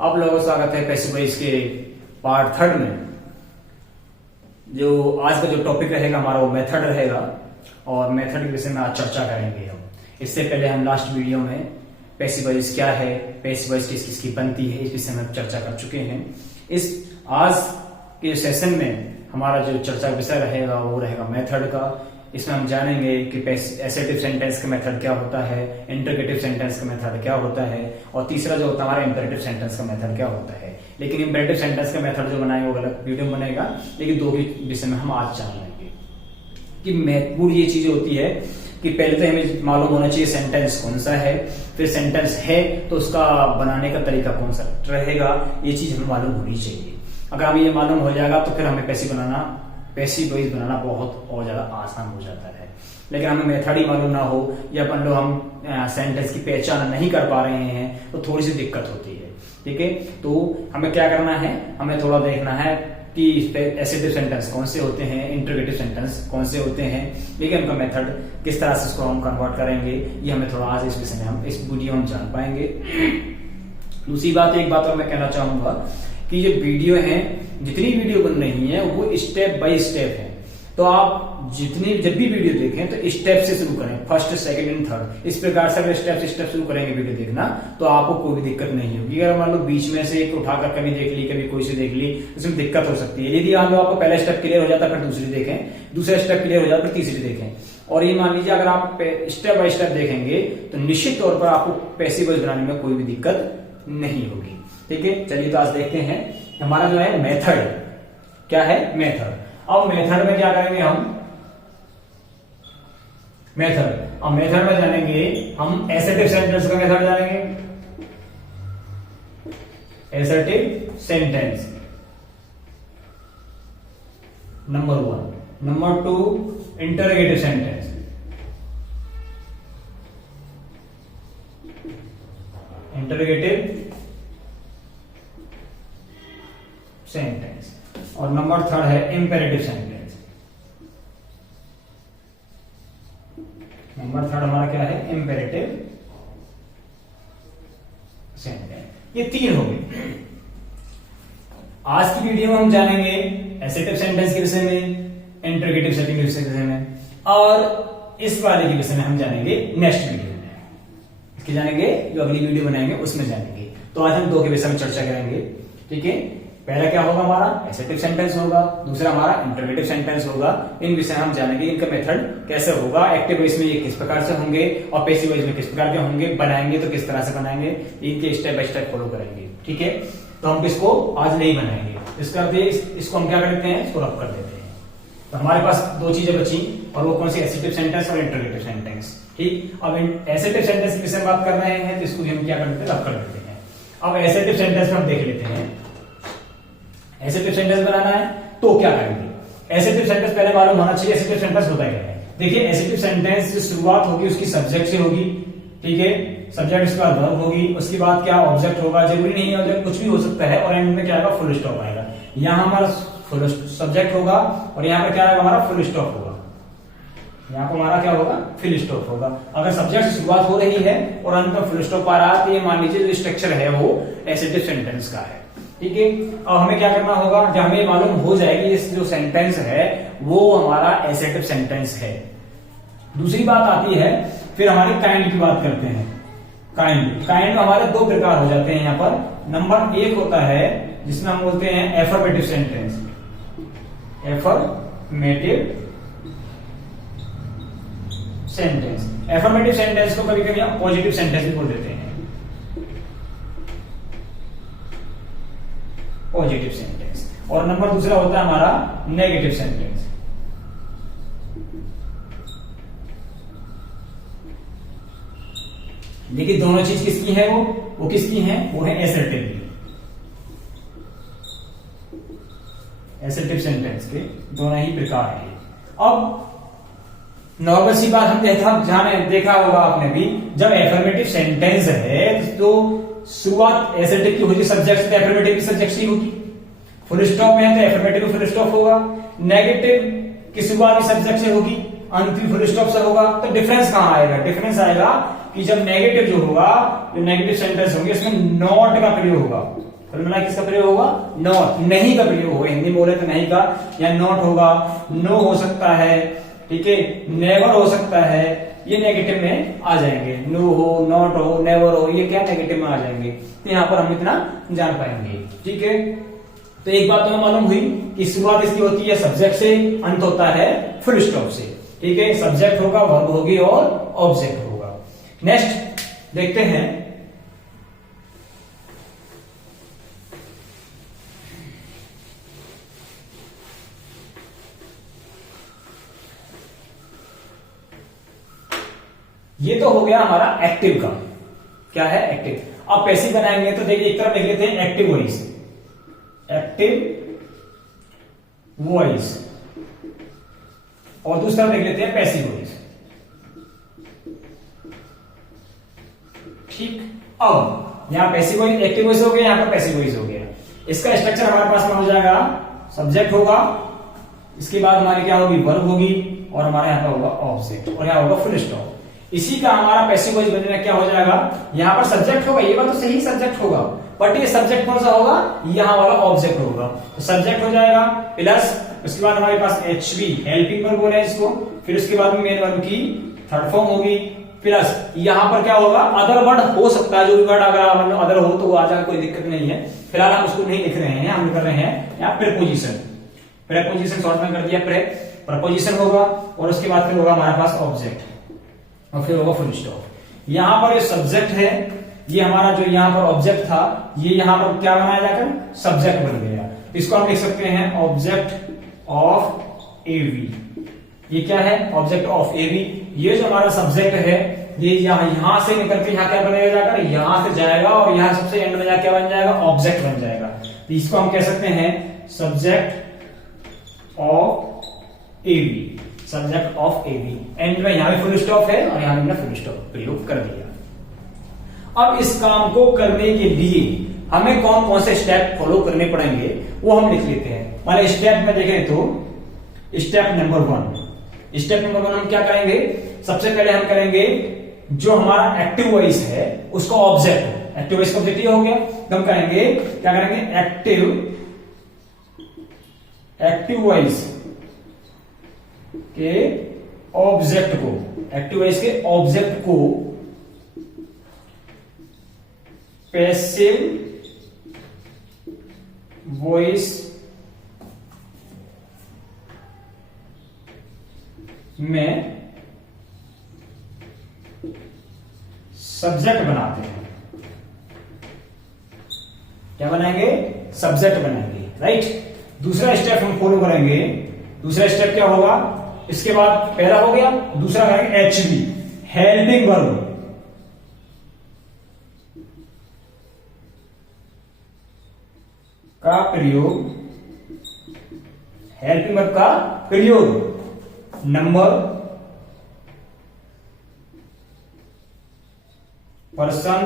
आप लोगों का स्वागत है पैसिव वॉइस के पार्ट 3 में। जो आज का जो टॉपिक रहेगा हमारा वो मेथड रहेगा और मेथड के विषय में आज चर्चा करेंगे हम। इससे पहले हम लास्ट वीडियो में पैसिव वॉइस क्या है, पैसिव वॉइस किस किस की बनती है, इस विषय में चर्चा कर चुके हैं। इस आज के सेशन में हमारा जो चर्चा विषय रहेगा वो रहेगा मेथड का। इसमें हम जानेंगे कि एसेटिव सेंटेंस का मेथड क्या होता है, इंटरगेटिव सेंटेंस का मेथड क्या होता है और तीसरा जो होता है हमारा इंपेरेटिव सेंटेंस का मेथड क्या होता है। लेकिन इंपेरेटिव सेंटेंस का मेथड जो बनाएंगे वो अलग वीडियो में बनेगा, लेकिन दो के विषय में हम आज जान लेंगे कि महत्वपूर्ण ये चीज होती है कि पहले तो हमें मालूम होना चाहिए सेंटेंस कौन सा है, फिर सेंटेंस है तो उसका बनाने का तरीका कौन सा रहेगा, ये चीज हमें मालूम होनी चाहिए। अगर हमें ये मालूम हो जाएगा तो फिर हमें पैसिव वॉइस बनाना बहुत और ज्यादा आसान हो जाता है। लेकिन हमें मेथड ही मालूम ना हो या अपन लोग हम सेंटेंस की पहचान नहीं कर पा रहे हैं तो थोड़ी सी दिक्कत होती है। ठीक है, तो हमें क्या करना है, हमें थोड़ा देखना है कि एसेटिव सेंटेंस कौन से होते हैं, इंटरगेटिव सेंटेंस कौन से होते हैं, लेकिन उनका मेथड किस तरह से उसको हम कन्वर्ट करेंगे ये हमें थोड़ा आज इस विषय में हम इस वीडियो में जान पाएंगे। दूसरी बात, एक बात और मैं कहना चाहूंगा कि ये वीडियो है, जितनी वीडियो बन रही है वो स्टेप बाय स्टेप है। तो आप जब भी वीडियो देखें तो स्टेप से शुरू करें, फर्स्ट सेकंड एंड थर्ड, इस प्रकार से अगर स्टेप शुरू करेंगे वीडियो देखना तो आपको कोई भी दिक्कत नहीं होगी। अगर मान लो बीच में से एक उठाकर कभी देख ली, कभी कोई से देख ली, उसमें दिक्कत हो सकती है। यदि मान लो आपको पहला स्टेप क्लियर हो जाता है फिर दूसरी देखें, दूसरा स्टेप क्लियर हो जाता है फिर तीसरी देखें। और ये मान लीजिए अगर आप स्टेप बाय स्टेप देखेंगे तो निश्चित तौर पर आपको पैसिव वॉइस बनाने में कोई भी दिक्कत नहीं होगी। ठीक है, चलिए तो आज देखते हैं हमारा जो है मेथड क्या है। मेथड, अब मेथड में क्या करेंगे हम, मेथड में जानेंगे हम एसेटिव सेंटेंस का मेथड जानेंगे, assertive sentence number 1। Number 2 interrogative sentence, interrogative sentence और नंबर 3 है इंपेरेटिव सेंटेंस। नंबर 3 हमारा क्या है, इंपेरेटिव सेंटेंस। ये 3 हो गए। आज की वीडियो में हम जानेंगे एसेटिव सेंटेंस के विषय में, इंटरगेटिव सेंटेंस के विषय में और इस वाले के विषय में हम जानेंगे नेक्स्ट वीडियो में। इसके जानेंगे जो अगली वीडियो बनाएंगे उसमें जानेंगे। तो आज हम 2 के विषय में चर्चा करेंगे। ठीक है, पहला क्या होगा हमारा एसेटिव सेंटेंस होगा, दूसरा हमारा इंटरगेटिव सेंटेंस होगा। इन विषय हम जानेंगे इनका मेथड कैसे होगा, एक्टिव वॉइस में ये किस प्रकार से होंगे और पैसिव वॉइस में किस प्रकार के होंगे, बनाएंगे तो किस तरह से बनाएंगे, इनके स्टेप बाय स्टेप फॉलो करेंगे। ठीक है, तो हम किसको आज नहीं बनाएंगे, इसको हम क्या करते हैं, इसको रब कर देते हैं। तो हमारे पास 2 चीजें बची और वो कौन सी, एसेटिव सेंटेंस और इंटरगेटिव सेंटेंस। ठीक, अब एसेटिव सेंटेंस के विषय में बात कर रहे हैं तो इसको हम क्या करते हैं, रब कर देते हैं। अब एसेटिव सेंटेंस में हम देख लेते हैं, एसेटिव सेंटेंस बनाना है तो क्या करेंगे। एसेटिव सेंटेंस पहले मालूम होना चाहिए एसेटिव सेंटेंस होता क्या है। देखिए एसेटिव सेंटेंस की शुरुआत होगी उसकी सब्जेक्ट से होगी। ठीक है, सब्जेक्ट उसके बाद वर्ब होगी, उसके बाद क्या ऑब्जेक्ट होगा, जरूरी नहीं है ऑब्जेक्ट, कुछ भी हो सकता है। और एंड में क्या आएगा, फुल स्टॉप आएगा। यहाँ हमारा फुल सब्जेक्ट होगा और यहाँ पे क्या आएगा, हमारा फुल स्टॉप होगा। यहाँ पर हमारा क्या होगा, फुल स्टॉप होगा। अगर सब्जेक्ट से शुरुआत हो रही है और अंत में फुल स्टॉप आ रहा है तो ये मान लीजिए जो स्ट्रक्चर है वो एसेटिव सेंटेंस का है। ठीक है, अब हमें क्या करना होगा, जब हमें मालूम हो जाएगी इस जो सेंटेंस है वो हमारा एसेटिव सेंटेंस है। दूसरी बात आती है फिर हमारे काइंड की बात करते हैं। काइंड में हमारे 2 प्रकार हो जाते हैं यहाँ पर। नंबर 1 होता है जिसमें हम बोलते हैं affirmative sentence, affirmative sentence. Affirmative sentence को कभी कभी हम पॉजिटिव सेंटेंस भी बोल देते हैं, पॉजिटिव सेंटेंस। और नंबर दूसरा होता है हमारा नेगेटिव सेंटेंस। देखिए दोनों चीज किसकी है, वो किसकी है, वो है एसर्टिव। एसर्टिव सेंटेंस के दोनों ही प्रकार हैं। अब नॉर्मल सी बात हम देखा होगा आपने भी, जब एफर्मेटिव सेंटेंस है तो शुरुआत एसेटिव की होगी सब्जेक्ट से, तो एफर्मेटिव की सब्जेक्ट से होगी। फुल स्टॉप में है तो एफर्मेटिव फुल स्टॉप होगा। नेगेटिव की शुरुआत सब्जेक्ट से होगी, अंत भी फुल स्टॉप से होगा। तो डिफरेंस कहां आएगा, डिफरेंस आएगा कि जब नेगेटिव जो होगा, जो नेगेटिव सेंटेंस होंगे उसमें नॉट का प्रयोग होगा। फॉर्मूला किसका प्रयोग होगा? नॉट, नहीं का प्रयोग होगा। हिंदी में बोले तो नहीं का, या नॉट होगा, नो हो सकता है, ठीक है, नेवर हो सकता है, ये नेगेटिव में आ जाएंगे। नो हो, नॉट हो, नेवर हो, ये क्या नेगेटिव में आ जाएंगे। तो यहां पर हम इतना जान पाएंगे, ठीक है। तो एक बात तो मालूम हुई कि शुरुआत इसकी होती है सब्जेक्ट से, अंत होता है फुल स्टॉप से, ठीक है। सब्जेक्ट होगा, वर्ब होगी और ऑब्जेक्ट होगा। नेक्स्ट देखते हैं, ये तो हो गया हमारा एक्टिव का। क्या है? एक्टिव। अब पैसिव बनाएंगे तो देखिए, एक तरफ लिख लेते हैं एक्टिव वॉइस, एक्टिव वॉइस, और दूसरा लिख लेते हैं पैसिव वॉइस, ठीक। अब यहां पैसिव वॉइस, एक्टिव वॉइस हो गया, यहां पर पैसिव वॉइस हो गया। इसका स्ट्रक्चर हमारे पास में हो जाएगा, सब्जेक्ट होगा, इसके बाद हमारी क्या होगी? वर्ब होगी, और हमारे यहां पर होगा ऑब्जेक्ट, और यहां होगा फुल स्टॉप। इसी का हमारा पैसिव वॉइस बनने में क्या हो जाएगा? यहां पर सब्जेक्ट होगा, ये बात तो सही, सब्जेक्ट होगा, बट ये सब्जेक्ट कौन सा होगा? यहां वाला ऑब्जेक्ट होगा। तो सब्जेक्ट हो जाएगा प्लस, उसके बाद हमारे पास एचबी, हेल्पिंग वर्ब बोले इसको, फिर उसके बाद में मेन वर्ब की थर्ड फॉर्म होगी, प्लस यहां पर क्या होगा? अदर वर्ड हो सकता है, जो भी वर्ड अगर अदर हो तो वो आ जाएगा, कोई दिक्कत नहीं है। फिलहाल हम उसको नहीं लिख रहे हैं, हम कर रहे हैं यहाँ प्रेपोजिशन। प्रेपोजिशन शॉर्ट में कर दिया, प्रपोजिशन होगा, और उसके बाद फिर होगा हमारे पास ऑब्जेक्ट, और फिर होगा फुल स्टॉप। यहां पर ये सब्जेक्ट है, ये हमारा जो यहां पर ऑब्जेक्ट था, ये यहां पर क्या बनाया जाकर? सब्जेक्ट बन गया। इसको हम लिख सकते हैं ऑब्जेक्ट ऑफ एवी। ये क्या है? ऑब्जेक्ट ऑफ एवी। ये जो हमारा सब्जेक्ट है, ये यहां से निकल के यहां क्या बनेगा जाकर? यहां से जाएगा, और यहां सबसे एंड में क्या बन जाएगा? ऑब्जेक्ट बन जाएगा। तो इसको हम कह सकते हैं subject of AV, subject of AV. End में यहां भी फुल स्टॉप है, और यहां हमने फुल स्टॉप प्रयोग कर दिया। अब इस काम को करने के लिए हमें कौन कौन से स्टेप फॉलो करने पड़ेंगे, वो हम लिख लेते हैं। मान स्टेप में देखें तो स्टेप नंबर 1, स्टेप नंबर 1 हम क्या करेंगे? सबसे पहले हम करेंगे जो हमारा एक्टिव वॉइस है उसका ऑब्जेक्ट, एक्टिव वॉइस का ऑब्जेक्ट ये हो गया। तो हम करेंगे, क्या करेंगे? एक्टिव वॉइस के ऑब्जेक्ट को, एक्टिव वॉइस के ऑब्जेक्ट को पैसिव वॉइस में सब्जेक्ट बनाते हैं। क्या बनाएंगे? सब्जेक्ट बनाएंगे, राइट। दूसरा स्टेप हम फॉलो करेंगे। दूसरा स्टेप क्या होगा? इसके बाद पहला हो गया, दूसरा करेंगे एचबी, हेल्पिंग वर्ब। का प्रयोग, हेल्पिंग वर्ब का प्रयोग नंबर, पर्सन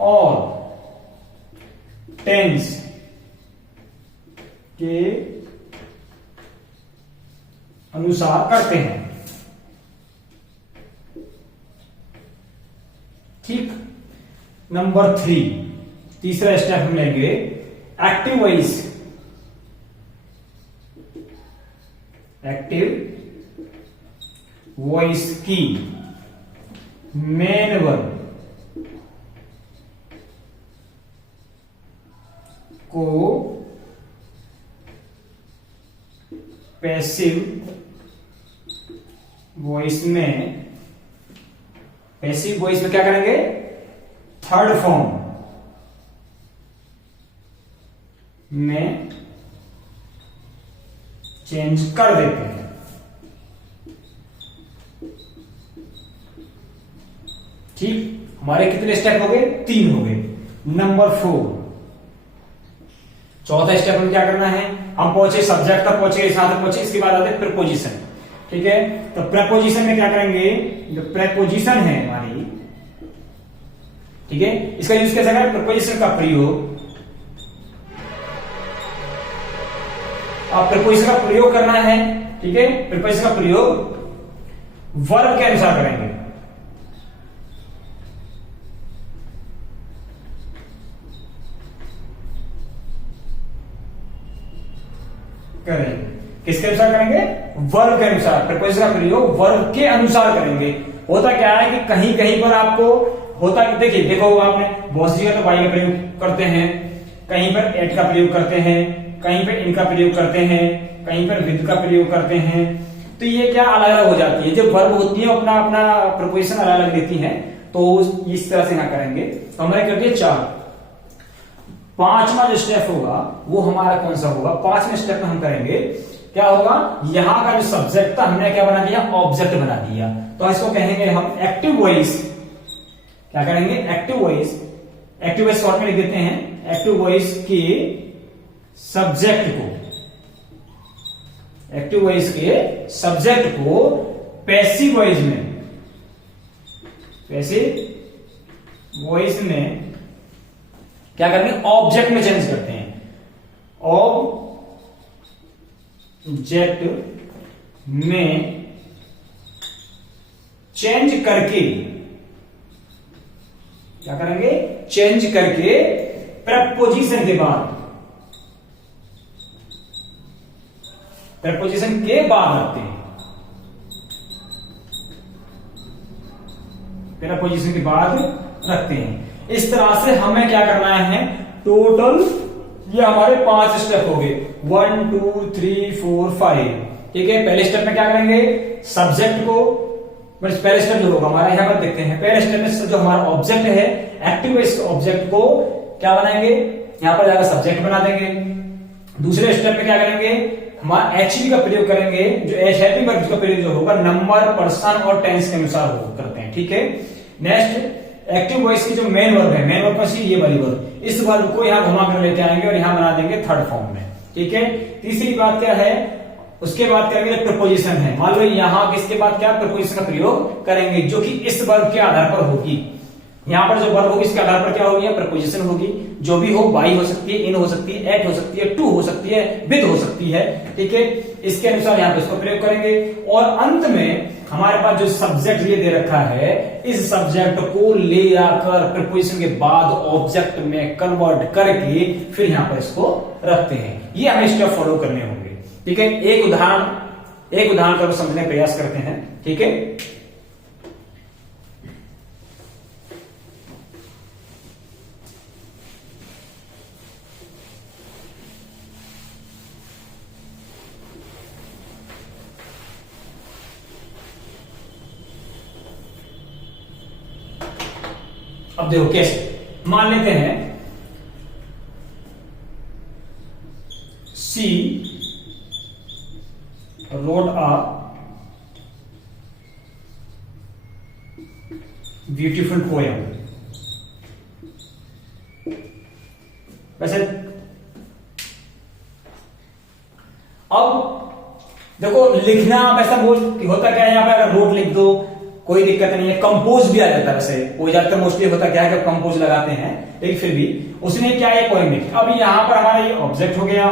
और टेंस के अनुसार करते हैं, ठीक। नंबर 3, तीसरा स्टेप हम लेंगे एक्टिव वॉइस, एक्टिव वॉइस की मेन वर्ब को पैसिव वॉइस में, पैसिव वॉइस में क्या करेंगे? थर्ड फॉर्म में चेंज कर देते हैं, ठीक। हमारे कितने स्टेप हो गए? 3 हो गए। नंबर 4, चौथा स्टेप में क्या करना है? हम पहुंचे सब्जेक्ट तक पहुंचे, यहां तक पहुंचे, इसके बाद आते प्रीपोजिशन, ठीक है। तो प्रीपोजिशन में क्या करेंगे? जो प्रीपोजिशन है हमारी, ठीक है, इसका यूज कैसे करें? प्रीपोजिशन का प्रयोग, अब प्रीपोजिशन का प्रयोग करना है ठीक है, प्रीपोजिशन का प्रयोग वर्ब के अनुसार करेंगे। किसके अनुसार करेंगे? वर्ब के अनुसार। प्रीपोजिशन का प्रयोग वर्ब के अनुसार करेंगे। होता क्या है कि कहीं कहीं पर आपको होता है, देखिए देखो आपने बहुत सी जगह तो वाई का प्रयोग करते हैं, कहीं पर एट का प्रयोग करते हैं, कहीं पर इनका प्रयोग करते हैं, कहीं पर विद का प्रयोग करते हैं। तो ये क्या अलग अलग हो जाती है, जब वर्ब होती है अपना अपना प्रीपोजिशन अलग अलग देती है, तो इस तरह से ना करेंगे। तो हमने कर दिया 4। पांचवा जो स्टेप होगा वो हमारा कौन सा होगा? पांचवें स्टेप में हम करेंगे क्या होगा, यहां का जो सब्जेक्ट था हमने क्या बना दिया? ऑब्जेक्ट बना दिया। तो इसको कहेंगे हम एक्टिव वॉइस। क्या करेंगे? Active voice. Active voice short में लिख देते हैं, एक्टिव वॉइस के सब्जेक्ट को, एक्टिव वॉइस के सब्जेक्ट को पैसिव वॉइस में, पैसिव वॉइस में क्या करेंगे? ऑब्जेक्ट में चेंज करते हैं। ऑब्जेक्ट में चेंज करके क्या करेंगे? चेंज करके प्रपोजिशन के बाद, प्रपोजिशन के बाद रखते हैं, प्रपोजिशन के बाद रखते हैं। इस तरह से हमें क्या करना है? टोटल ये हमारे 5 स्टेप हो गए, 1 2 3 4 5। ठीक है, पहले स्टेप में क्या करेंगे? सब्जेक्ट को, पहले स्टेप जो होगा हमारा यहां पर देखते हैं। पहले स्टेप में जो हमारा ऑब्जेक्ट है, एक्टिव वॉइस ऑब्जेक्ट को क्या बनाएंगे? यहां पर जाकर सब्जेक्ट बना देंगे। दूसरे स्टेप में क्या करेंगे? हमारा एचवी का प्रयोग करेंगे, जो हेल्पिंग वर्ब का प्रयोग जो होगा नंबर, पर्सन और टेंस के अनुसार करते हैं। ठीक है, नेक्स्ट एक्टिव वॉइस की जो मेन वर्ब है, मेन वर्ब का ये वाली वर्ब, इस वर्ब को यहां घुमा कर लेते आएंगे और यहां बना देंगे थर्ड फॉर्म में। ठीक है, तीसरी बात क्या है? उसके बाद करेंगे प्रपोजिशन है। मान लो यहां किसके बाद क्या प्रपोजिशन का प्रयोग करेंगे, जो कि इस वर्ब के आधार पर होगी। यहां पर जो वर्ब होगी इसके आधार पर क्या होगी? प्रपोजिशन होगी। जो भी हो, बाई हो सकती है, इन हो सकती है, एट हो सकती है, टू हो सकती है, विद हो सकती है। ठीक है, इसके अनुसार यहां पर इसको प्रयोग करेंगे। और अंत में हमारे पास जो सब्जेक्ट ये दे रखा है, इस सब्जेक्ट को ले आकर प्रपोजिशन के बाद ऑब्जेक्ट में कन्वर्ट करके फिर यहां पर इसको रखते हैं। ये हमें स्टेप फॉलो करने होंगे। ठीक है, एक उदाहरण कर समझने का प्रयास करते हैं। ठीक है, अब देखो कैसे मान लेते हैं, सी wrote a beautiful poem। वैसे अब देखो लिखना वैसा होता क्या है, यहां पे अगर रोट लिख दो कोई दिक्कत नहीं है, कंपोज भी आ जाता है। वैसे कोई ज्यादातर मोस्टली होता क्या है कि कंपोज लगाते हैं, लेकिन फिर भी उसने क्या है पोएम लिखी। अब यहां पर हमारा ये ऑब्जेक्ट हो गया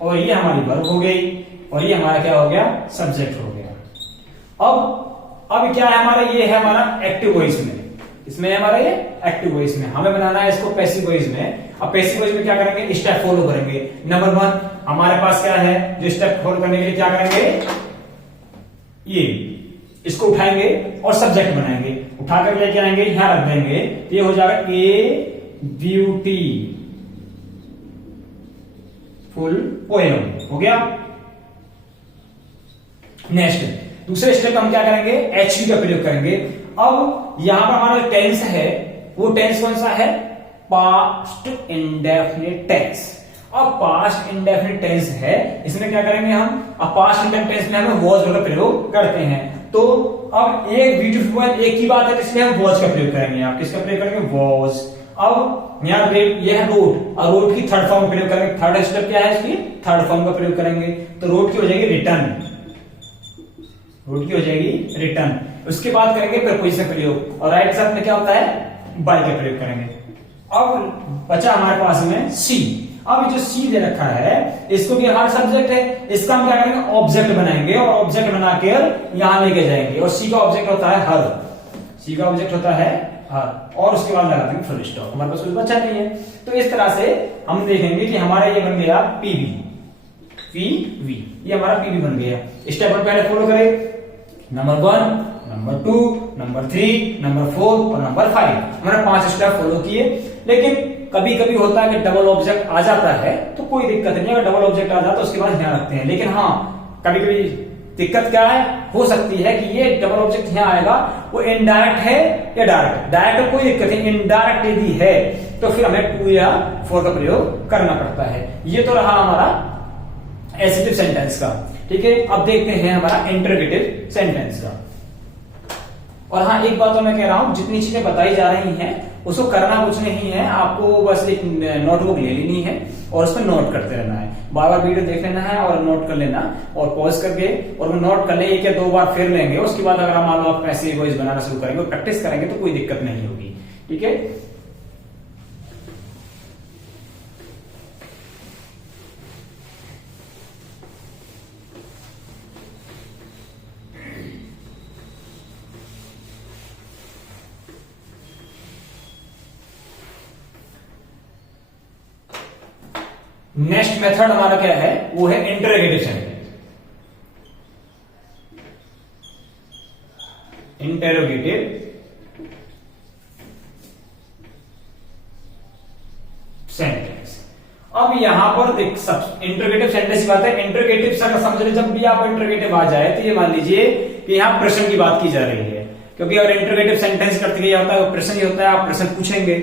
और ये हमारी वर्ब हो गई और ये हमारा क्या हो गया? सब्जेक्ट हो गया। अब क्या है हमारा? ये है हमारा एक्टिव वॉइस में। इसमें हमारा ये एक्टिव वॉइस में, हमें बनाना है इसको पैसिव वॉइस में। अब पैसिव वॉइस में क्या करेंगे? स्टेप फॉलो करेंगे। नंबर 1 हमारे पास क्या है? जो स्टेप फॉलो करने के लिए क्या करेंगे? ये इसको उठाएंगे और सब्जेक्ट बनाएंगे, उठाकर लेके आएंगे, यहां रख देंगे। ये हो जाएगा ए ब्यूटी फुल पोएम। हो गया। नेक्स्ट दूसरे स्टेप हम क्या करेंगे? एचवी का प्रयोग करेंगे। अब यहां पर हमारा टेंस है, वो टेंस कौन सा है? Past indefinite tense. अब पास्ट इंडेफिनिट टेंस है, इसमें क्या करेंगे हम? अब पास्ट इंडेफिनिट टेंस में हम वॉज का प्रयोग करते हैं। तो अब एक ब्यूटीफुल एक ही बात है, इसलिए हम वॉज का प्रयोग करेंगे। आप किसका प्रयोग करेंगे? वॉज। अब यहां ये है रोट, और रोट की थर्ड फॉर्म प्रयोग करेंगे। थर्ड स्टेप क्या है इसकी? थर्ड फॉर्म का प्रयोग करेंगे। तो रोट की हो जाएगी रिटर्न, रोट की हो जाएगी रिटर्न। उसके बाद करेंगे प्रपोजिशन प्रयोग, और राइट साइड में क्या होता है? बाय का प्रयोग करेंगे। अब बचा हमारे पास में सी। अब जो सी दे रखा है इसको भी हर सब्जेक्ट है, इसका हम क्या करेंगे ऑब्जेक्ट बनाएंगे और ऑब्जेक्ट बनाकर यहां लेके जाएंगे। और सी का ऑब्जेक्ट होता है हर, सी का ऑब्जेक्ट होता है हर, और उसके बाद लगा देंगे फुल स्टॉप, हमारे पास कुछ बचा नहीं है। तो इस तरह से हम देखेंगे कि हमारा ये बन गया पीवी, पीवी ये हमारा पीवी बन गया। स्टेप हम पहले फॉलो करें, नंबर 1, नंबर 2, नंबर 3, नंबर 4 और नंबर 5, हमने 5 स्टेप फॉलो किए। लेकिन कभी कभी होता है कि डबल ऑब्जेक्ट आ जाता है तो कोई दिक्कत नहीं, अगर डबल ऑब्जेक्ट आ जाता है तो उसके बाद ध्यान रखते हैं। लेकिन हाँ कभी कभी दिक्कत क्या है, हो सकती है कि ये डबल ऑब्जेक्ट यहाँ आएगा वो इनडायरेक्ट है या डायरेक्ट, डायरेक्ट कोई दिक्कत नहीं, इनडायरेक्ट यदि है तो फिर हमें 2 या 4 का प्रयोग करना पड़ता है। ये तो रहा हमारा एसेटिव सेंटेंस का, ठीक है। अब देखते हैं हमारा इंटरोगेटिव सेंटेंस का। और हाँ एक बात तो मैं कह रहा हूं, जितनी चीजें बताई जा रही हैं उसको करना कुछ नहीं है, आपको बस एक नोटबुक ले लेनी है और उस पर नोट करते रहना है, बार बार वीडियो देख लेना है और नोट कर लेना, और पॉज करके और नोट कर ले, 1 या 2 बार फिर लेंगे। उसके बाद अगर मान लो आप पैसिव वॉइस बनाना शुरू करेंगे, प्रैक्टिस करेंगे तो कोई दिक्कत नहीं होगी, ठीक है। नेक्स्ट मेथड हमारा क्या है, वो है इंटरोगेटिव सेंटेंस। Interrogative sentence. अब यहां पर देख सब इंटरोगेटिव सेंटेंस की बात है। इंटरोगेटिव से समझ लो, जब भी आप इंटरोगेटिव आ जाए तो ये मान लीजिए कि यहां प्रश्न की बात की जा रही है, क्योंकि अगर इंटरोगेटिव सेंटेंस करते क्या होता है, प्रश्न ही होता है, आप प्रश्न पूछेंगे।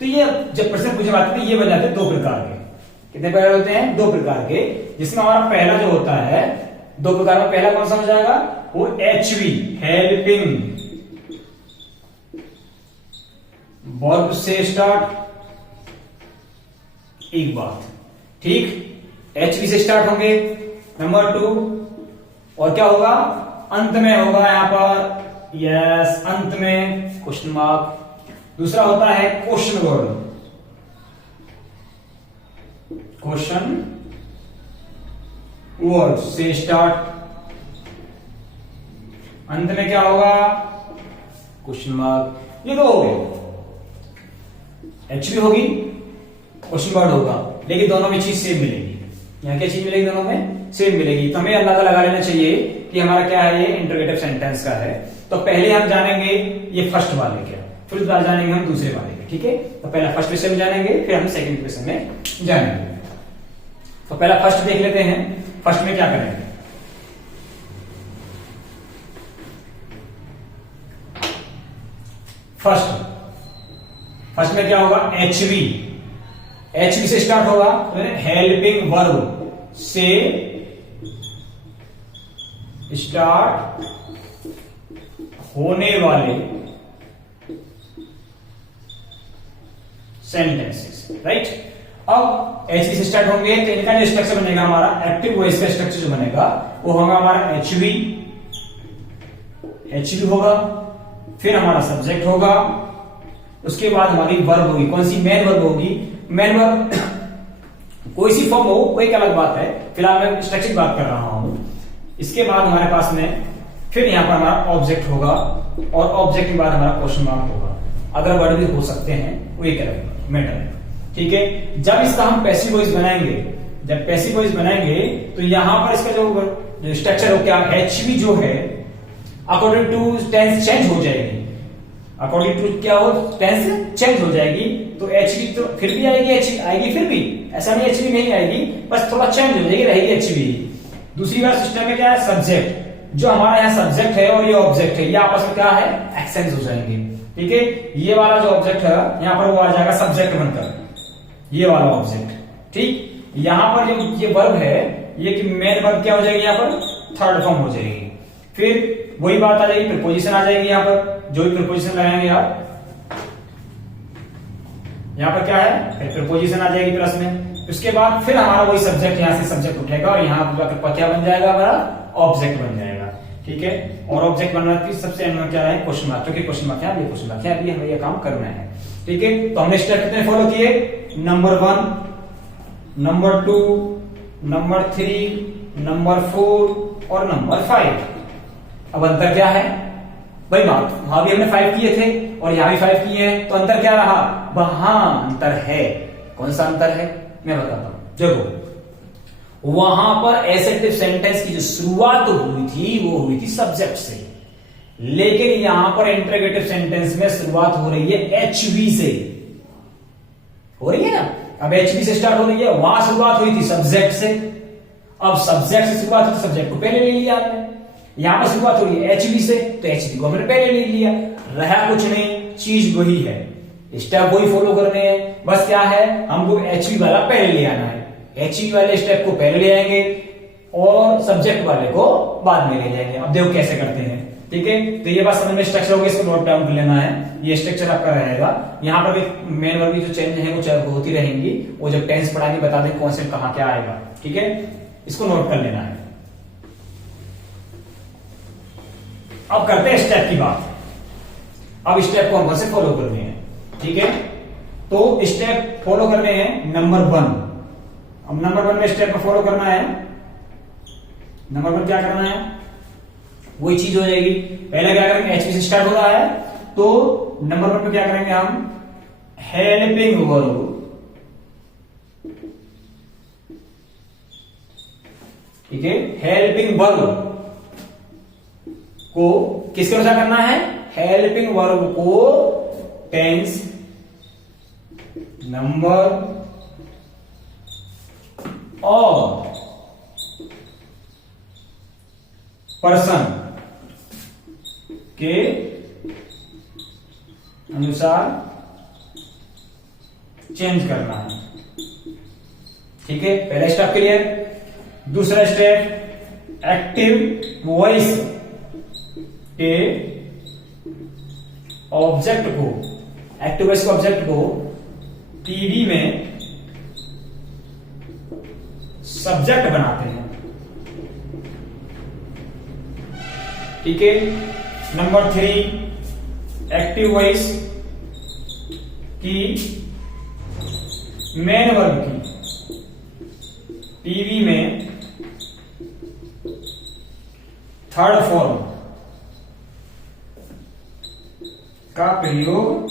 तो ये जब प्रश्न पूछे बात है, ये बन जाते हैं 2 प्रकार के। कितने प्रकार होते हैं? 2 प्रकार के, जिसमें हमारा पहला जो होता है 2 प्रकार में, पहला कौन सा हो जाएगा, वो HV हेल्पिंग वर्ब से स्टार्ट, एक बात, ठीक, HV से स्टार्ट होंगे। नंबर 2, और क्या होगा, अंत में होगा यहां पर, यस अंत में क्वेश्चन मार्क। दूसरा होता है क्वेश्चन वर्ड, क्वेश्चन वर्ड से स्टार्ट, अंत में क्या होगा, क्वेश्चन मार्क। ये 2 हो गए, एचवी होगी, क्वेश्चन वर्ड होगा, लेकिन दोनों में चीज सेम मिलेगी। यहां क्या चीज मिलेगी, दोनों में सेम मिलेगी। तो हमें अंदाजा लगा लेना चाहिए कि हमारा क्या है, ये इंटरोगेटिव सेंटेंस का है। तो पहले हम जानेंगे ये फर्स्ट वाले क्या, फिर जानेंगे हम दूसरे वाले के, ठीक है। तो पहला फर्स्ट क्वेश्चन में जानेंगे, फिर हम सेकंड क्वेश्चन में जानेंगे। तो पहला फर्स्ट देख लेते हैं, फर्स्ट में क्या करेंगे। फर्स्ट में क्या होगा, एचवी, एचवी से स्टार्ट होगा, हेल्पिंग वर्ब से स्टार्ट होने वाले सेंटेंसेस, राइट। अब एचवी से स्टार्ट होंगे तो इनका जो स्ट्रक्चर बनेगा, हमारा एक्टिव वॉइस का स्ट्रक्चर जो बनेगा वो होगा हमारा एचवी, एचवी होगा, फिर हमारा सब्जेक्ट होगा, उसके बाद हमारी वर्ब होगी, कौन सी, मेन वर्ब होगी। मेन वर्ब कोई सी फॉर्म हो, कोई एक अलग बात है, फिलहाल मैं स्ट्रक्चर की बात कर रहा हूं। इसके बाद हमारे पास में फिर यहां पर हमारा ऑब्जेक्ट होगा, और ऑब्जेक्ट के बाद हमारा क्वेश्चन मार्क होगा। अदर वर्ड भी हो सकते हैं, वो एक अलग मैटर है, ठीक है। जब इसका हम पैसिव वॉइस बनाएंगे, जब पैसिव वॉइस बनाएंगे तो यहां पर इसका जो स्ट्रक्चर हो, क्या एचवी जो है अकॉर्डिंग टू टेंस चेंज हो जाएगी, अकॉर्डिंग टू क्या हो, टेंस चेंज हो जाएगी। तो एचवी तो फिर भी आएगी, एचवी आएगी फिर भी, ऐसा नहीं एचवी नहीं आएगी, बस थोड़ा चेंज हो जाएगी, रहेगी एचवी। दूसरी बार सिस्टम में क्या है, सब्जेक्ट, जो हमारा यहाँ सब्जेक्ट है और ये ऑब्जेक्ट है, ये आपस में क्या है, एक्सचेंज हो जाएंगे, ठीक है। ये वाला जो ऑब्जेक्ट है यहाँ पर वो आ जाएगा सब्जेक्ट बनकर, ये वाला ऑब्जेक्ट, ठीक। यहां पर जो ये वर्ब है, ये कि मेन वर्ब क्या हो जाएगी, यहाँ पर थर्ड फॉर्म हो जाएगी। फिर वही बात आ जाएगी, प्रीपोजिशन आ जाएगी, यहाँ पर जो भी प्रीपोजिशन लगाएंगे आप, यहाँ पर क्या है, फिर प्रीपोजिशन आ जाएगी प्लस में। उसके बाद फिर हमारा वही सब्जेक्ट, यहाँ से सब्जेक्ट उठेगा और यहाँ जाकर क्या बन जाएगा, हमारा ऑब्जेक्ट बन जाएगा, ठीक है। और ऑब्जेक्ट बनना की सबसे अहम क्या है, क्वेश्चन मार्क, क्योंकि क्वेश्चन मार्क है, ये क्वेश्चन मार्क है, अभी हमें ये काम करना है, ठीक है। तो हमने स्टेप कितने फॉलो किए, नंबर 1 नंबर 2, नंबर 3, नंबर 4 और नंबर 5। अब अंतर क्या है भाई? बात वहां भी हमने 5 किए थे और यहां भी 5 किए हैं, तो अंतर क्या रहा? वहां अंतर है। कौन सा अंतर है मैं बताता हूं। देखो, वहां पर एसेटिव सेंटेंस की जो शुरुआत हुई थी वो हुई थी सब्जेक्ट से, लेकिन यहां पर इंटरोगेटिव सेंटेंस में शुरुआत हो रही है एचवी से। हो रही है ना? अब एचवी से स्टार्ट हो रही है, वहां शुरुआत हुई थी सब्जेक्ट से। अब सब्जेक्ट से शुरुआत हुई, सब्जेक्ट को पहले ले लिया आपने। यहां पर शुरुआत हो रही है एचवी से, तो एचवी को हमने पहले ले लिया। रहा कुछ नहीं, चीज वही है, स्टेप वही फॉलो करने हैं। बस क्या है, हमको एचवी वाला पहले ले आना है। एचवी वाले स्टेप को पहले ले आएंगे और सब्जेक्ट वाले को बाद में ले जाएंगे। अब देखो कैसे करते हैं, ठीक है? तो ये बात समझ में स्ट्रक्चर होगा, इसको नोट डाउन कर लेना है। ये स्ट्रक्चर आपका रहेगा। यहाँ पर भी मेन वर्ब की जो चेंज है वो होती रहेंगी। वो जब टेंस पढ़ाएंगे बता दें कौन से कहां क्या आएगा, ठीक है? इसको नोट कर लेना है। अब करते हैं स्टेप की बात। अब स्टेप को हमको से फॉलो करने हैं, ठीक है? तो स्टेप फॉलो करने हैं नंबर 1। अब नंबर 1 में स्टेप को फॉलो करना है। नंबर 1 क्या करना है? वही चीज हो जाएगी। पहले क्या करेंगे, एचपी से स्टार्ट हो रहा है, तो नंबर 1 पे क्या करेंगे हम? हेल्पिंग वर्ब, ठीक है? हेल्पिंग वर्ब को किसके अनुसार करना है? हेल्पिंग वर्ब को टेंस, नंबर और पर्सन के अनुसार चेंज करना है, ठीक है? पहला स्टेप क्लियर। दूसरा स्टेप, एक्टिव वॉइस के ऑब्जेक्ट को, एक्टिव वॉइस के ऑब्जेक्ट को टीवी में सब्जेक्ट बनाते हैं, ठीक है? नंबर 3, एक्टिव वॉइस की मेन वर्ब की टीवी में थर्ड फॉर्म का प्रयोग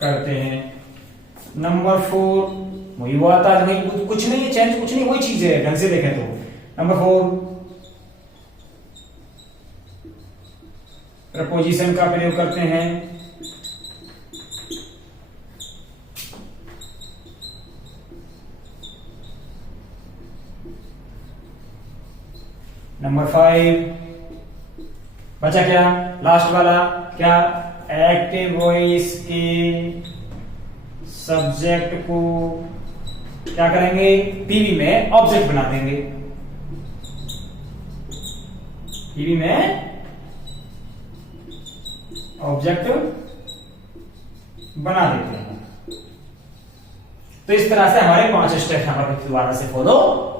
करते हैं। नंबर 4, वही वो आता है, वही कुछ नहीं है, चेंज कुछ नहीं, वही चीज है ढंग से देखें तो। नंबर 4, प्रपोजिशन का प्रयोग करते हैं। नंबर 5 बचा क्या? लास्ट वाला क्या? एक्टिव वॉइस के सब्जेक्ट को क्या करेंगे? पीवी में ऑब्जेक्ट बना देंगे। पीवी में ऑब्जेक्ट बना देते हैं। तो इस तरह से हमारे 5 स्टेप हमारे दोबारा से फॉलो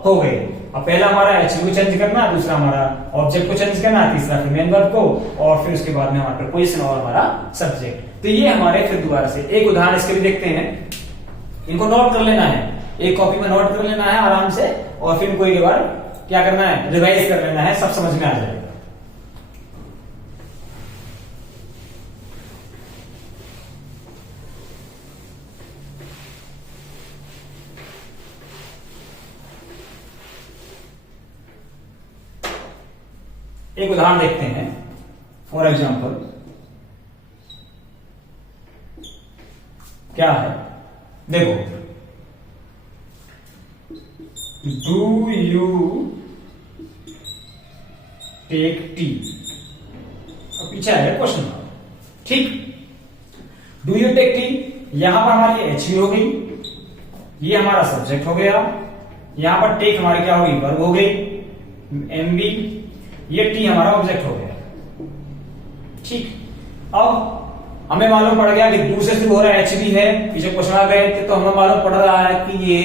हो गए। अब पहला हमारा एचवी को चेंज करना, दूसरा हमारा ऑब्जेक्ट को चेंज करना, तीसरा फिर मेन वर्ब को, और फिर उसके बाद में हमारा प्रपोजिशन और हमारा सब्जेक्ट। तो ये हमारे फिर दोबारा से एक उदाहरण इसके भी देखते हैं। इनको नोट कर लेना है, एक कॉपी में नोट कर लेना है आराम से, और फिर कोई बार क्या करना है? रिवाइज कर लेना है, सब समझ में आ जाएगा। एक उदाहरण देखते हैं। फॉर एग्जाम्पल क्या है? देखो, डू यू टेक टी? और पीछे आएगा क्वेश्चन मार्क, ठीक? डू यू टेक टी, यहां पर हमारी एचवी हो गई, ये हमारा सब्जेक्ट हो गया, यहां पर टेक हमारी क्या होगी? वर्ब हो गई, एमबी, ये टी हमारा ऑब्जेक्ट हो गया, ठीक? अब हमें मालूम पड़ गया कि डू से शुरू हो रहा है, एचवी है, पीछे क्वेश्चन आ गए थे, तो हमें मालूम पड़ रहा है कि ये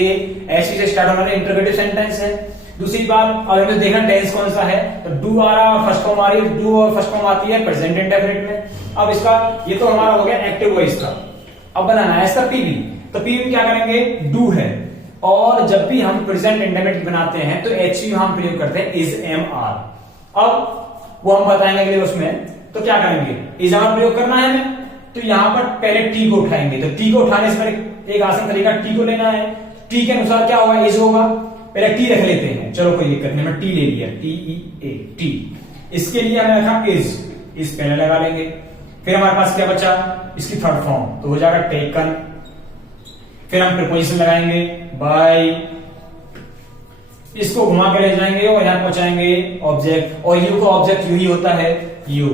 एचवी से स्टार्ट होने वाला इंटरोगेटिव सेंटेंस है। दूसरी बात, और हमें देखना टेंस कौन सा है, तो डू आ रहा है, फर्स्ट फॉर्म आ रही है, डू और फर्स्ट फॉर्म आती है प्रेजेंट इंडेफिनिट में। अब इसका ये तो हमारा हो गया एक्टिव वॉइस का। अब बनाना है इसका पीवी। तो पी में क्या करेंगे, डू है, और जब भी हम प्रेजेंट इंडेफिनिट बनाते हैं तो एच यू हम प्रयोग करते हैं इज एम आर। अब वो हम बताएंगे अगले उसमें। तो क्या करेंगे, इज एम आर प्रयोग करना है हमें, तो यहां पर पहले टी को उठाएंगे। तो टी को उठाने से पहले एक आसान तरीका, टी को लेना है, टी के अनुसार क्या होगा, इज होगा, पहले टी रख लेते हैं, चलो कोई दिक्कत नहीं, मैं टी ले लिया, टी ई ए टी। इसके लिए हमने रखा इज पहले लगा लेंगे। फिर हमारे पास क्या बचा, इसकी थर्ड फॉर्म, तो हो जाएगा टेकन। फिर हम प्रीपोजिशन लगाएंगे बाय, इसको घुमा के ले जाएंगे और यहां पहुंचाएंगे ऑब्जेक्ट, और यू का ऑब्जेक्ट यू ही होता है, यू,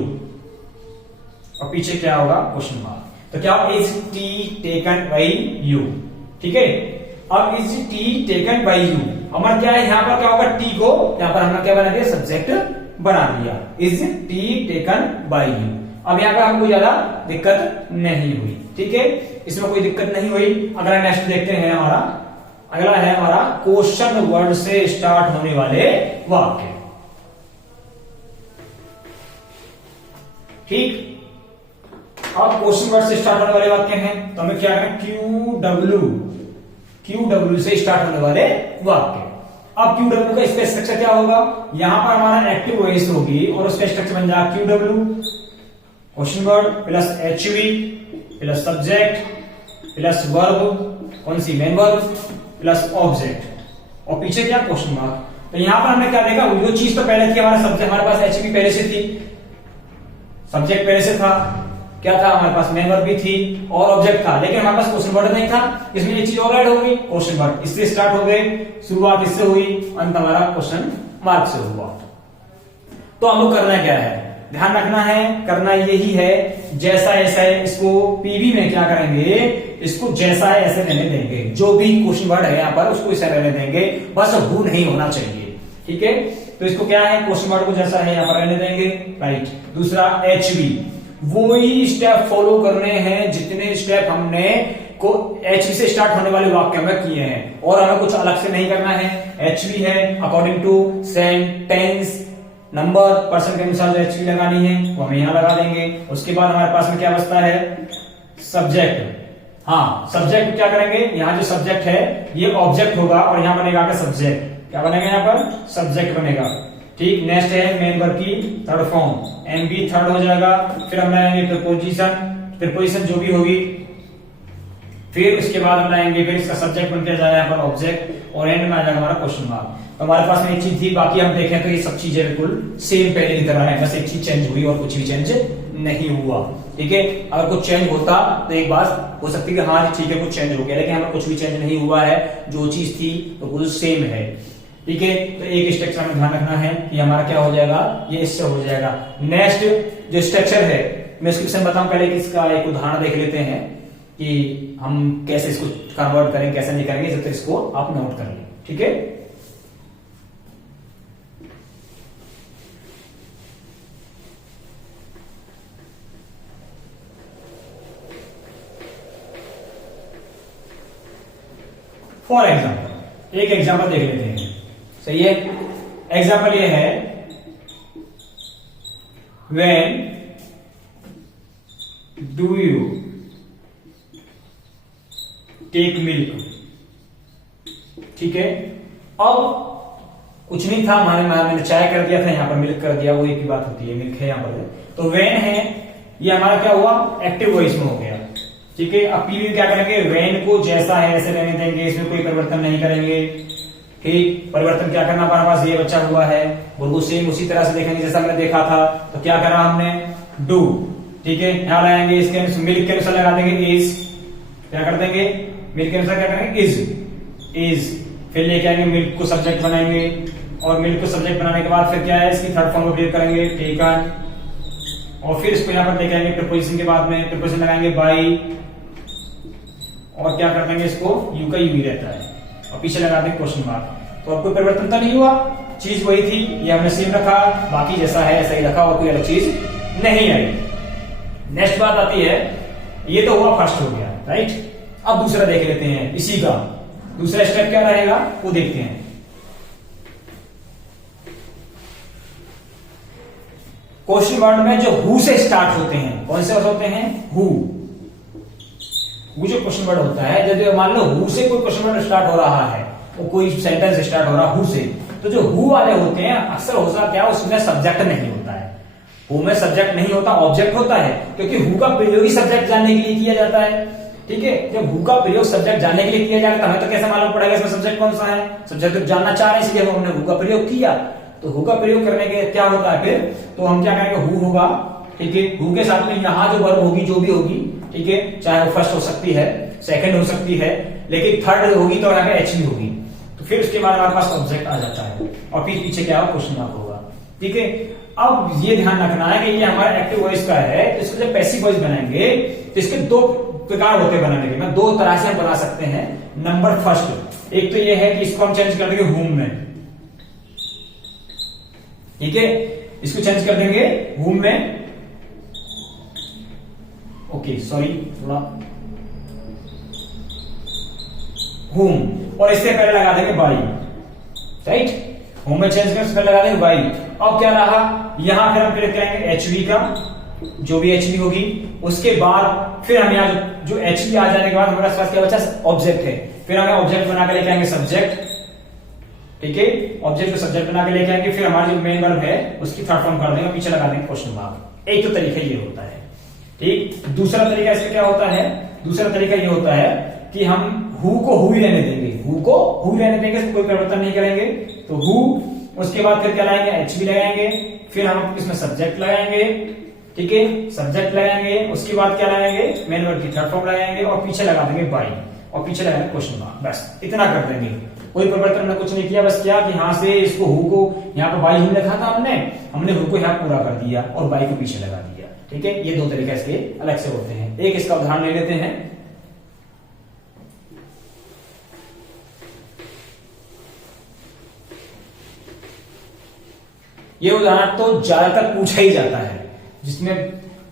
और पीछे क्या होगा, क्वेश्चन मार्क। तो क्या is T taken by you, ठीक है। अब is T taken by you, हमारा क्या है, यहां पर क्या होगा, टी को यहां पर हमने क्या बना दिया, सब्जेक्ट बना दिया, is T taken by you. अब यहां पर हमको ज्यादा दिक्कत नहीं हुई, ठीक है, इसमें कोई दिक्कत नहीं हुई। अगला नेक्स्ट देखते हैं, हमारा अगला है हमारा क्वेश्चन वर्ड से स्टार्ट होने वाले वाक्य, ठीक। अब क्वेश्चन वर्ड से स्टार्ट होने वाले वाक्य हैं, तो हमें क्या करें, क्यू डब्ल्यू से स्टार्ट होने वाले वाक्य। अब क्यू डब्ल्यू का इसका स्ट्रक्चर क्या होगा, यहां पर हमारा एक्टिव वॉइस होगी और उसका स्ट्रक्चर बन जाएगा Q W question word plus HV plus subject plus verb, कौन सी, मेन वर्ब प्लस ऑब्जेक्ट, और पीछे क्या, क्वेश्चन मार्क। तो यहां पर हमने क्या देखा, जो चीज तो पहले थी, हमारा सब्जेक्ट, हमारे पास एचवी पहले से थी, सब्जेक्ट पहले से था, क्या था हमारे पास, मेन वर्ब भी थी और ऑब्जेक्ट था, लेकिन हमारे पास क्वेश्चन वर्ड नहीं था। इसमें एक चीज और ऐड होगी, क्वेश्चन वर्ड, इससे स्टार्ट हो गए, शुरुआत इससे हुई, अंत हमारा क्वेश्चन मार्क से हुआ। तो हमको करना क्या है, ध्यान रखना है, करना यही है, जैसा ऐसा है, इसको पीवी में क्या करेंगे, इसको जैसा है ऐसे रहने देंगे, जो भी क्वेश्चन वर्ड है यहाँ पर उसको ऐसा रहने देंगे, बस हु नहीं होना चाहिए, ठीक है। तो इसको क्या है, क्वेश्चन वर्ड को जैसा है यहाँ पर रहने देंगे, राइट। दूसरा एचवी, वही स्टेप फॉलो करने हैं जितने स्टेप हमने को एचवी से स्टार्ट होने वाले वाक्य में किए हैं, और हमें कुछ अलग से नहीं करना है। एचवी है according to sentence number person के अनुसार जो एचवी लगानी है वो हम यहां लगा देंगे। उसके बाद हमारे पास में क्या बचता है, सब्जेक्ट। हाँ, सब्जेक्ट क्या करेंगे, यहां जो सब्जेक्ट है ये ऑब्जेक्ट होगा और यहां बनेगा आपका सब्जेक्ट, क्या बनेगा यहाँ पर, सब्जेक्ट बनेगा, ठीक। नेक्स्ट है मेन वर्ब की third form, M B third हो जाएगा। फिर हम लाएंगे प्रीपोजिशन जो भी होगी, फिर उसके बाद हम लाएंगे, फिर इसका सब्जेक्ट बन के जाएगा यहाँ पर ऑब्जेक्ट, और एंड में आ जाएगा हमारा क्वेश्चन मार्क। तो हमारे पास में एक चीज थी, बाकी हम देखें तो ये सब चीजें बिल्कुल सेम पहले की तरह है, बस एक चीज चेंज हुई और कुछ भी चेंज नहीं हुआ, ठीक है। अगर कुछ चेंज होता तो एक बात हो सकती है कि हाँ ठीक है कुछ चेंज हो गया, लेकिन हमें कुछ भी चेंज नहीं हुआ है, जो चीज थी तो बिल्कुल सेम है, ठीक है। तो एक स्ट्रक्चर हमें ध्यान रखना है कि हमारा क्या हो जाएगा, ये इससे हो जाएगा। नेक्स्ट जो स्ट्रक्चर है, मैं इसके विषय में बताऊं, पहले इसका एक उदाहरण देख लेते हैं कि हम कैसे इसको कन्वर्ट करें, कैसे नहीं करेंगे, जब तक इसको आप नोट कर लें, ठीक है। फॉर एग्जाम्पल, एक एग्जाम्पल देख लेते हैं, सही है। एग्जाम्पल ये है, when do you take milk, ठीक है। अब कुछ नहीं था, मैंने चाय कर दिया था, यहां पर मिल्क कर दिया, वो एक ही बात होती है, मिल्क है यहां पर। तो व्हेन है, ये हमारा क्या हुआ, एक्टिव वॉइस में हो गया, ठीक है। अब पीवी क्या करेंगे, व्हेन को जैसा है ऐसे रहने देंगे, इसमें कोई परिवर्तन नहीं करेंगे, ठीक। परिवर्तन क्या करना, हमारे पास ये बचा हुआ है, बिल्कुल सेम उसी तरह से देखेंगे जैसा हमने देखा था। तो क्या करा हमने, डू, ठीक है। यहां लाएंगे, इसके मिल्क के अनुसार लगा देंगे इज, क्या कर देंगे, मिल्क के अनुसार क्या करेंगे, इज। फिर लेके आएंगे, मिल्क को सब्जेक्ट बनाएंगे, और मिल्क को सब्जेक्ट बनाने के बाद फिर क्या है, इसकी थर्ड फॉर्म को क्लियर करेंगे, टेकन, और फिर इसको यहां पर लेके आएंगे प्रीपोजिशन के बाद में, प्रीपोजिशन लगाएंगे बाई, और क्या कर देंगे, इसको यू का यू ही रहता है, और पीछे लगा देंगे क्वेश्चन मार्क। तो अब कोई परिवर्तन तो नहीं हुआ, चीज वही थी, ये हमने सेम रखा, बाकी जैसा है ऐसा ही रखा, और कोई अलग चीज नहीं आई। नेक्स्ट बात आती है, ये तो हुआ फर्स्ट हो गया, राइट। अब दूसरा देख लेते हैं, इसी का दूसरा स्टेप क्या रहेगा वो देखते हैं। क्वेश्चन वर्ड में जो हु से स्टार्ट होते हैं, कौन से होते हैं, हु। हु जो क्वेश्चन वर्ड होता है, जब मान लो हु से कोई क्वेश्चन वर्ड स्टार्ट हो रहा है, वो कोई सेंटेंस स्टार्ट हो रहा है हु से, तो जो हु वाले होते हैं अक्सर होता क्या, उसमें सब्जेक्ट नहीं होता है। हु में सब्जेक्ट नहीं होता, ऑब्जेक्ट होता है, क्योंकि हु का प्रयोग ही सब्जेक्ट जानने के लिए किया जाता है। ठीक है, जब हु का प्रयोग सब्जेक्ट जानने के लिए किया जाएगा तो हमें तो कैसे मालूम पड़ेगा इसमें सब्जेक्ट कौन सा है, सब्जेक्ट तो जानना चाह रहे हैं, इसलिए हमने हु का प्रयोग किया। तो हु का प्रयोग करने के क्या होता है फिर, तो हम क्या करेंगे, हु होगा। ठीक है, हु के साथ में यहाँ जो वर्ब होगी, जो भी होगी, ठीक है, चाहे वो फर्स्ट हो सकती है, सेकंड हो सकती है, लेकिन थर्ड होगी तो यहाँ पे एच भी होगी। तो फिर उसके बाद हमारे पास ऑब्जेक्ट आ जाता है और फिर पीछे क्या होगा, क्वेश्चन मार्क होगा। ठीक है, अब ये ध्यान रखना है कि ये हमारा एक्टिव वॉइस का है, तो इसको जब पैसिव वॉइस बनाएंगे तो इसके दो प्रकार होते हैं बनाने के, दो तरह से हम बना सकते हैं। नंबर फर्स्ट, एक तो ये है कि इसको हम चेंज कर देंगे हुम में। ठीक है, इसको चेंज कर देंगे हुम में। ओके सॉरी, थोड़ा हुम, और इससे पहले लगा देंगे बाई। राइट, होम में चेंज कर लगा देंगे बाई। अब क्या रहा, यहां फिर हम प्रयोग करेंगे एचवी का, जो भी एचवी होगी। उसके बाद फिर हम यहाँ जो एचवी आ जाने के बाद हमारे पास क्या बचा, ऑब्जेक्ट है। फिर हमें ऑब्जेक्ट बना के लेके आएंगे सब्जेक्ट। ठीक है, ऑब्जेक्ट को सब्जेक्ट बना के लेके आएंगे, फिर हमारा जो मेन वर्ब है उसकी थर्ड फॉर्म कर देंगे, पीछे लगा देंगे क्वेश्चन मार्क। एक तो तरीका ये होता है। ठीक, दूसरा तरीका इसका क्या होता है, दूसरा तरीका ये होता है कि हम हु को हु ही रहने देंगे, हु को हु ही रहने देंगे, कोई परिवर्तन नहीं करेंगे। तो हु, उसके बाद फिर क्या लाएंगे, एच भी लगाएंगे, फिर हम इसमें सब्जेक्ट लगाएंगे। ठीक है, सब्जेक्ट लगाएंगे, उसके बाद क्या लगाएंगे, मेन वर्ब की थर्ड फॉर्म लगाएंगे और पीछे लगा देंगे बाई, और पीछे लगाएंगे क्वेश्चन मार्क। बस इतना कर देंगे, कोई परिवर्तन हमने कुछ नहीं किया। बस क्या कि यहां से इसको हु को यहाँ पर बाई हु लिखा था हमने हु को यहाँ पूरा कर दिया और बाई को पीछे लगा दिया। ठीक है, ये दो तरीके इसके अलग से होते हैं। एक इसका उदाहरण ले लेते हैं। ये उदाहरण तो ज्यादातर पूछा ही जाता है, जिसमें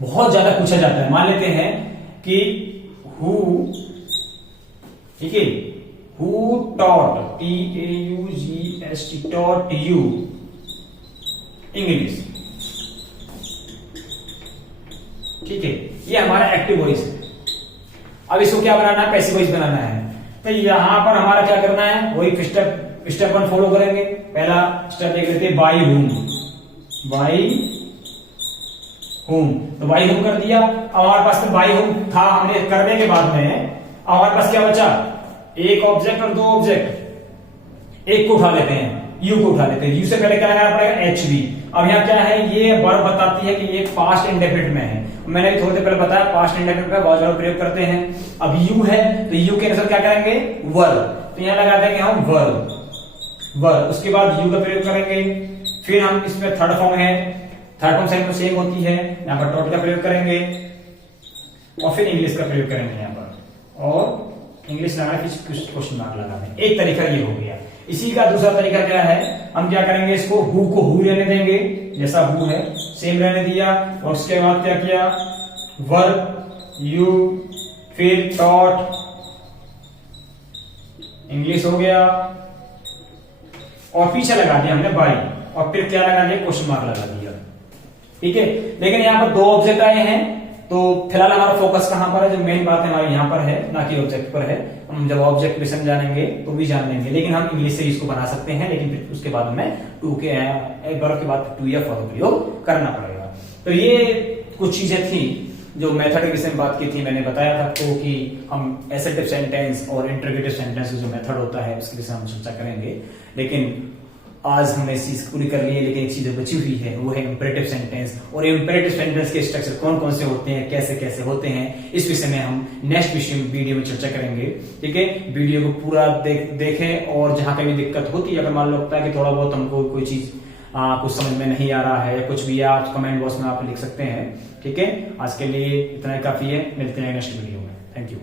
बहुत ज्यादा पूछा जाता है। मान लेते हैं कि हु, ठीक है, who taught, TAUGST, taught you English. ठीक है, ये हमारा एक्टिव वॉइस है। अब इसको क्या बनाना है, पैसिव वॉइस बनाना है। तो यहां पर हमारा क्या करना है, वही स्टेप वन फॉलो करेंगे। पहला स्टेप देख लेते हैं, बाई हुम, बाई हुम। तो बाई हुम कर दिया। अब हमारे पास तो बाई हुम था, हमने करने के बाद में हमारे पास क्या बचा, एक ऑब्जेक्ट और दो ऑब्जेक्ट। एक को उठा लेते हैं, यू को उठा लेते हैं। यू से पहले क्या लगाना पड़ेगा, एच वी। अब यहाँ क्या है, ये वर्ब बताती है कि ये पास्ट इंडेफिनिट में है। मैंने भी थोड़ी देर पहले बताया पास्ट इंडेफिनिट में बहुत ज्यादा प्रयोग करते हैं। अब यू है तो यू के अनुसार क्या करेंगे, वर्ब। तो यहाँ लगा देंगे हम वर्ब, वर्ब। उसके बाद यू का प्रयोग करेंगे। फिर हम इसमें थर्ड फॉर्म है, थर्ड फॉर्म साइड में सेम होती है, यहाँ पर डॉट का प्रयोग करेंगे और फिर इंग्लिश का प्रयोग करेंगे यहाँ पर, और इंग्लिश लगाना फिर क्वेश्चन मार्क लगा दें। एक तरीका ये हो गया। इसी का दूसरा तरीका क्या है, हम क्या करेंगे, इसको हु को हु रहने देंगे, जैसा हु है सेम रहने दिया, और उसके बाद क्या किया, वर्ब, यू, फिर टॉट, इंग्लिश हो गया, और पीछे लगा दिया हमने बाई, और फिर क्या लगा दिया, क्वेश्चन मार्क लगा दिया। ठीक है, लेकिन यहाँ पर दो ऑब्जेक्ट आए हैं, तो फिलहाल हमारा फोकस कहां पर है, जो मेन बात है हमारी यहाँ पर है, ना कि ऑब्जेक्ट पर है। हम जब ऑब्जेक्ट भी जानेंगे तो भी जान लेंगे, लेकिन हम इंग्लिश से इसको बना सकते हैं, लेकिन फिर उसके बाद हमें टू के एक बार के बाद टू या फॉर का प्रयोग करना पड़ेगा। तो ये कुछ चीजें थी जो मेथड के विषय में बात की थी। मैंने बताया था आपको कि हम एसर्टिव सेंटेंस और इंटरोगेटिव सेंटेंस जो मेथड होता है उसके विषय में हम चर्चा करेंगे, लेकिन आज हमने इस चीज पूरी कर ली है। लेकिन एक चीज बची हुई है, वो है इंपेरेटिव सेंटेंस। और इंपेरेटिव सेंटेंस के स्ट्रक्चर कौन कौन से होते हैं, कैसे कैसे होते हैं, इस विषय में हम नेक्स्ट वीडियो में चर्चा करेंगे। ठीक है, वीडियो को पूरा देखें, और जहां कहीं दिक्कत होती है, अगर मान लो लगता है कि थोड़ा बहुत हमको कोई चीज कुछ समझ में नहीं आ रहा है या कुछ भी, आप कमेंट बॉक्स में आप लिख सकते हैं। ठीक है, आज के लिए इतना ही काफी है, मिलते हैं नेक्स्ट वीडियो में। Thank you.